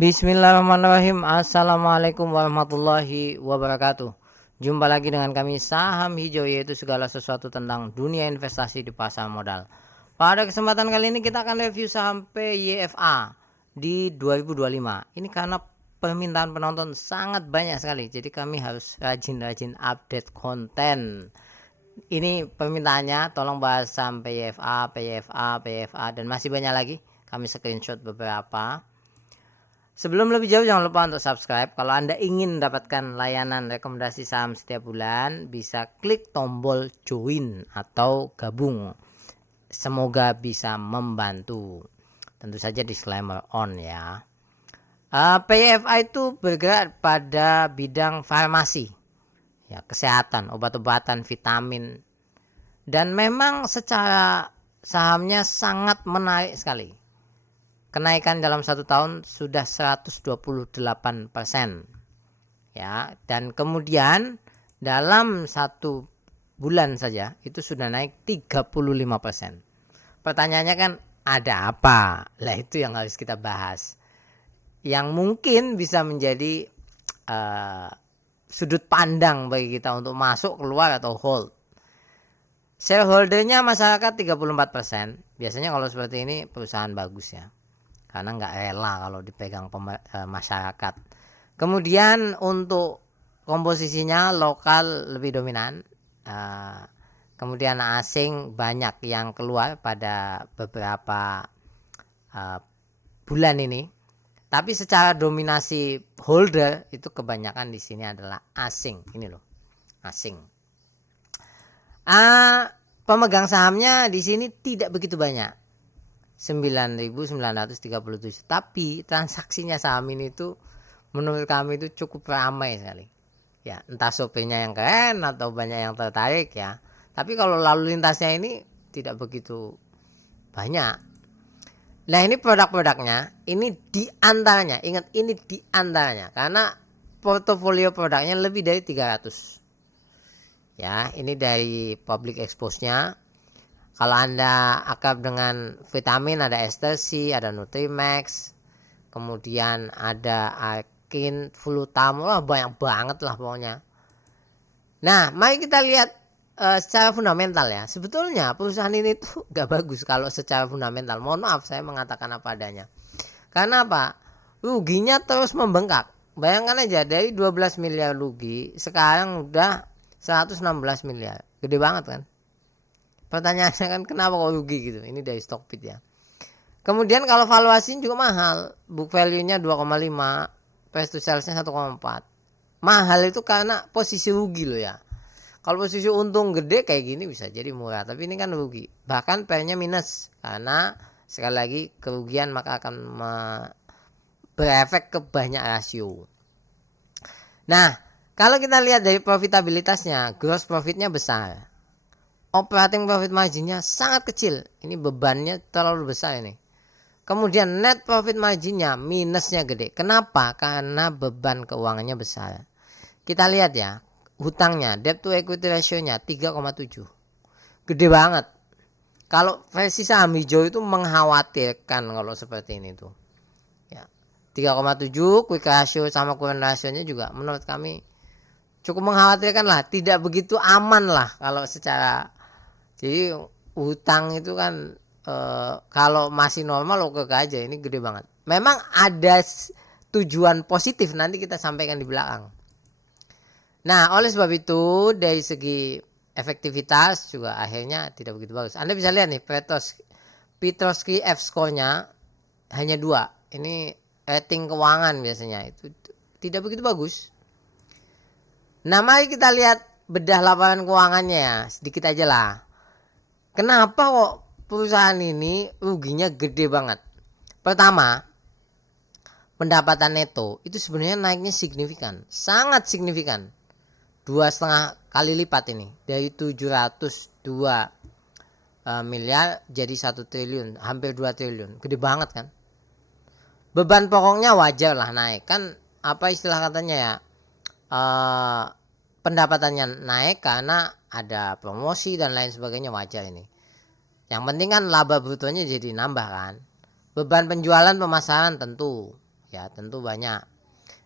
Bismillahirrahmanirrahim. Assalamualaikum warahmatullahi wabarakatuh. Jumpa lagi dengan kami Saham Hijau, yaitu segala sesuatu tentang dunia investasi di pasar modal. Pada kesempatan kali ini kita akan review saham PYFA di 2025. Ini karena permintaan penonton sangat banyak sekali, jadi kami harus rajin-rajin update konten. Ini permintaannya, tolong bahas saham PYFA dan masih banyak lagi. Kami screenshot beberapa. Sebelum lebih jauh, jangan lupa untuk subscribe. Kalau Anda ingin mendapatkan layanan rekomendasi saham setiap bulan, bisa klik tombol join atau gabung. Semoga bisa membantu. Tentu saja disclaimer on ya. PFA itu bergerak pada bidang farmasi, ya, kesehatan, obat-obatan, vitamin, dan memang secara sahamnya sangat menarik sekali. Kenaikan dalam 1 tahun sudah 128%, ya, dan kemudian dalam 1 bulan saja itu sudah naik 35%. Pertanyaannya kan, ada apa? Lah itu yang harus kita bahas, yang mungkin bisa menjadi sudut pandang bagi kita untuk masuk, keluar, atau hold. Shareholdernya masyarakat 34%. Biasanya kalau seperti ini perusahaan bagus ya, karena nggak rela kalau dipegang masyarakat. Kemudian untuk komposisinya lokal lebih dominan, kemudian asing banyak yang keluar pada beberapa bulan ini, tapi secara dominasi holder itu kebanyakan di sini adalah asing. Ini loh, asing. Pemegang sahamnya di sini tidak begitu banyak, 9.937, tapi transaksinya saham ini tuh menurut kami itu cukup ramai sekali ya, entah sopirnya yang keren atau banyak yang tertarik ya, tapi kalau lalu lintasnya ini tidak begitu banyak. Nah, ini produk-produknya, ini diantaranya, ingat ini diantaranya, karena portofolio produknya lebih dari 300 ya. Ini dari public expose-nya. Kalau Anda akrab dengan vitamin, ada Ester C, ada Nutrimax, kemudian ada Arkin, Flutam, wah banyak banget lah pokoknya. Nah, mari kita lihat secara fundamental ya. Sebetulnya perusahaan ini tuh gak bagus kalau secara fundamental. Mohon maaf saya mengatakan apa adanya. Karena apa? Ruginya terus membengkak. Bayangkan aja, dari 12 miliar rugi sekarang udah 116 miliar. Gede banget kan? Pertanyaannya kan, kenapa kok rugi gitu? Ini dari Stockbit ya. Kemudian kalau valuasinya juga mahal, book value-nya 2,5, price to sales-nya 1,4. Mahal itu karena posisi rugi loh ya. Kalau posisi untung gede kayak gini bisa jadi murah, tapi ini kan rugi. Bahkan P/nya minus, karena sekali lagi kerugian maka akan berefek ke banyak rasio. Nah, kalau kita lihat dari profitabilitasnya, gross profitnya besar, operating profit marginnya sangat kecil. Ini bebannya terlalu besar ini. Kemudian net profit marginnya minusnya gede. Kenapa? Karena beban keuangannya besar. Kita lihat ya, hutangnya, debt to equity ratio-nya 3,7. Gede banget. Kalau versi saham hijau itu mengkhawatirkan kalau seperti ini tuh. Ya. 3,7, quick ratio sama current ratio-nya juga menurut kami cukup mengkhawatirkan lah. Tidak begitu aman lah kalau secara, jadi hutang itu kan kalau masih normal oke aja, ini gede banget. Memang ada tujuan positif, nanti kita sampaikan di belakang. Nah, oleh sebab itu dari segi efektivitas juga akhirnya tidak begitu bagus. Anda bisa lihat nih, Petrosky F-score-nya hanya 2. Ini rating keuangan biasanya itu tidak begitu bagus. Nah, mari kita lihat bedah laporan keuangannya ya, sedikit aja lah. Kenapa kok perusahaan ini ruginya gede banget? Pertama, pendapatan neto itu sebenarnya naiknya signifikan, sangat signifikan, 2,5 kali lipat ini, dari 702 miliar jadi 1 triliun, hampir 2 triliun, gede banget kan. Beban pokoknya wajar lah naik, kan apa istilah katanya ya, pendapatannya naik karena ada promosi dan lain sebagainya, wajar ini. Yang penting kan laba brutonya jadi nambah kan. Beban penjualan pemasaran tentu Ya, tentu banyak.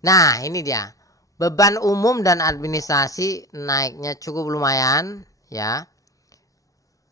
Nah, ini dia. Beban umum dan administrasi naiknya cukup lumayan, ya.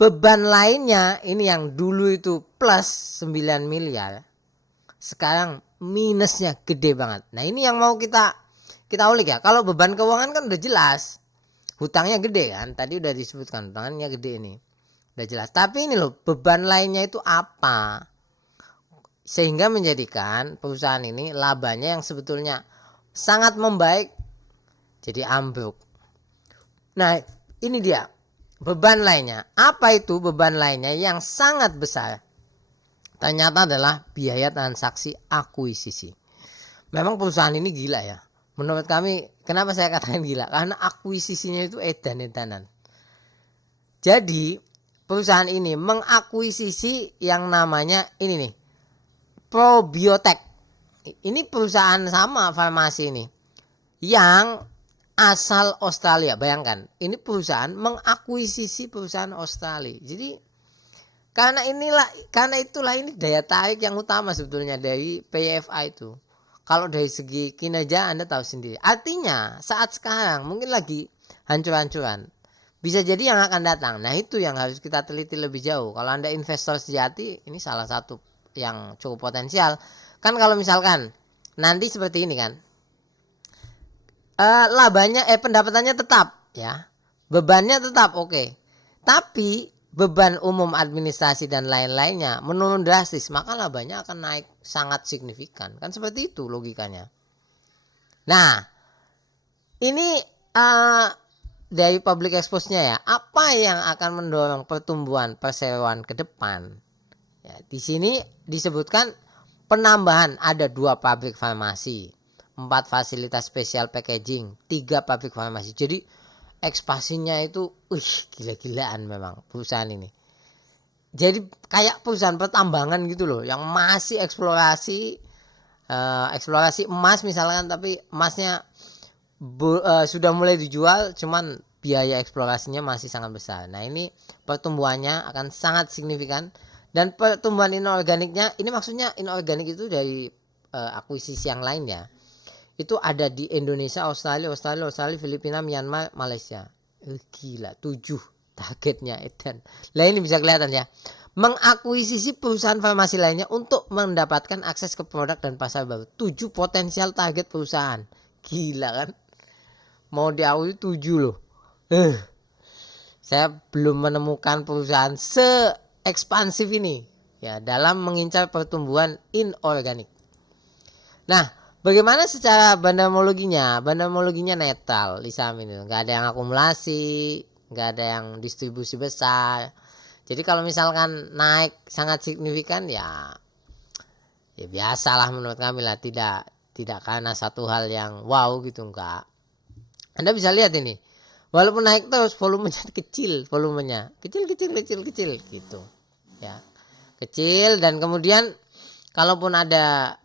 Beban lainnya ini yang dulu itu plus 9 miliar. Sekarang minusnya gede banget. Nah, ini yang mau kita ulik ya. Kalau beban keuangan kan udah jelas. Hutangnya gede kan. Tadi udah disebutkan hutangnya gede ini. Udah jelas. Tapi ini loh, beban lainnya itu apa? Sehingga menjadikan perusahaan ini labanya yang sebetulnya sangat membaik jadi ambruk. Nah, ini dia beban lainnya. Apa itu beban lainnya yang sangat besar? Ternyata adalah biaya transaksi akuisisi. Memang perusahaan ini gila ya. Menurut kami, kenapa saya katakan gila? Karena akuisisinya itu edan-edanan. Jadi, perusahaan ini mengakuisisi yang namanya ini nih, Probiotek. Ini perusahaan sama farmasi ini. Yang asal Australia. Bayangkan, ini perusahaan mengakuisisi perusahaan Australia. Jadi karena itulah ini daya tarik yang utama sebetulnya dari PFA itu. Kalau dari segi kinerja Anda tahu sendiri. Artinya saat sekarang mungkin lagi hancur-hancuran. Bisa jadi yang akan datang. Nah, itu yang harus kita teliti lebih jauh. Kalau Anda investor sejati, ini salah satu yang cukup potensial. Kan kalau misalkan nanti seperti ini kan. Labanya pendapatannya tetap ya. Bebannya tetap oke. Tapi beban umum administrasi dan lain-lainnya menurun drastis, maka labanya akan naik sangat signifikan. Kan seperti itu logikanya. Nah, ini dari public expose-nya ya, apa yang akan mendorong pertumbuhan perseroan ke depan? Ya, di sini disebutkan penambahan ada 2 pabrik farmasi, 4 fasilitas spesial packaging, 3 pabrik farmasi. Jadi ekspansinya itu gila-gilaan memang perusahaan ini. Jadi kayak perusahaan pertambangan gitu loh, yang masih eksplorasi emas misalkan, tapi emasnya sudah mulai dijual, cuman biaya eksplorasinya masih sangat besar. Nah, ini pertumbuhannya akan sangat signifikan. Dan pertumbuhan inorganiknya, ini maksudnya inorganik itu dari akuisisi yang lain ya. Itu ada di Indonesia, Australia, Filipina, Myanmar, Malaysia. Gila, 7 targetnya Edan. Lah ini bisa kelihatan ya. Mengakuisisi perusahaan farmasi lainnya untuk mendapatkan akses ke produk dan pasar baru. 7 potensial target perusahaan. Gila kan? Mau diakui 7 loh. Saya belum menemukan perusahaan se-ekspansif ini ya dalam mengincar pertumbuhan inorganik. Nah, bagaimana secara bandamologinya? Bandamologinya netral di saham ini. Nggak ada yang akumulasi, nggak ada yang distribusi besar. Jadi kalau misalkan naik sangat signifikan ya biasalah menurut kami lah, tidak karena satu hal yang wow gitu, enggak. Anda bisa lihat ini. Walaupun naik terus volumenya kecil, kecil gitu. Ya. Kecil, dan kemudian kalaupun ada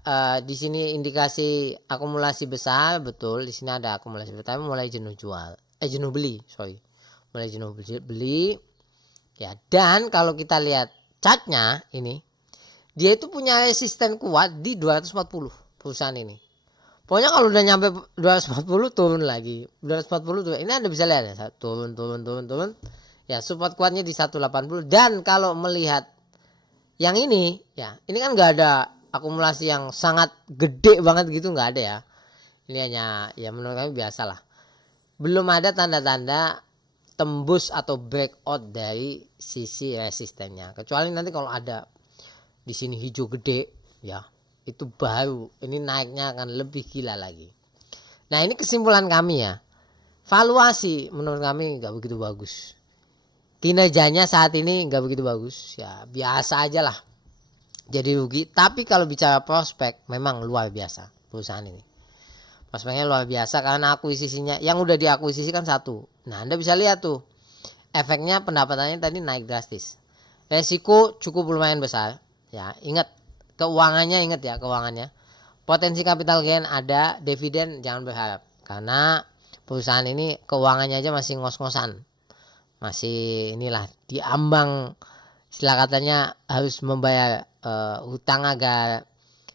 di sini indikasi akumulasi besar, betul di sini ada akumulasi besar, tapi mulai jenuh beli. Mulai jenuh beli. Ya, dan kalau kita lihat chartnya ini, dia itu punya resisten kuat di 240 perusahaan ini. Pokoknya kalau udah nyampe 240 turun lagi. 240 turun. Ini Anda bisa lihat ya, turun. Ya, support kuatnya di 180, dan kalau melihat yang ini, ya, ini kan nggak ada akumulasi yang sangat gede banget gitu, nggak ada ya. Ini hanya ya menurut kami biasalah. Belum ada tanda-tanda tembus atau breakout dari sisi resistennya. Kecuali nanti kalau ada di sini hijau gede, ya itu baru ini naiknya akan lebih gila lagi. Nah, ini kesimpulan kami ya. Valuasi menurut kami nggak begitu bagus. Kinerjanya saat ini nggak begitu bagus, ya biasa aja lah, jadi rugi. Tapi kalau bicara prospek, memang luar biasa perusahaan ini. Prospeknya luar biasa karena akuisisinya yang udah diakuisisi kan 1. Nah, Anda bisa lihat tuh efeknya, pendapatannya tadi naik drastis. Resiko cukup lumayan besar. Ya, ingat keuangannya. Potensi capital gain ada, dividen jangan berharap. Karena perusahaan ini keuangannya aja masih ngos-ngosan. Masih inilah diambang, istilah katanya harus membayar hutang agar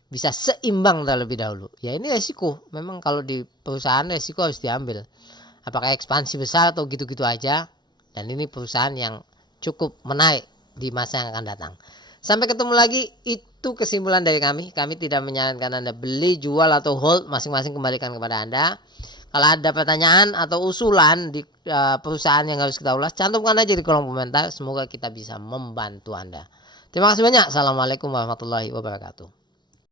bisa seimbang terlebih dahulu. Ya ini resiko. Memang kalau di perusahaan resiko harus diambil. Apakah ekspansi besar atau gitu-gitu aja. Dan ini perusahaan yang cukup menarik di masa yang akan datang. Sampai ketemu lagi, itu kesimpulan dari kami. Kami tidak menyarankan Anda beli, jual atau hold, masing-masing kembalikan kepada Anda. Kalau ada pertanyaan atau usulan di perusahaan yang harus kita ulas, cantumkan aja di kolom komentar. Semoga kita bisa membantu Anda. Terima kasih banyak. Assalamualaikum warahmatullahi wabarakatuh.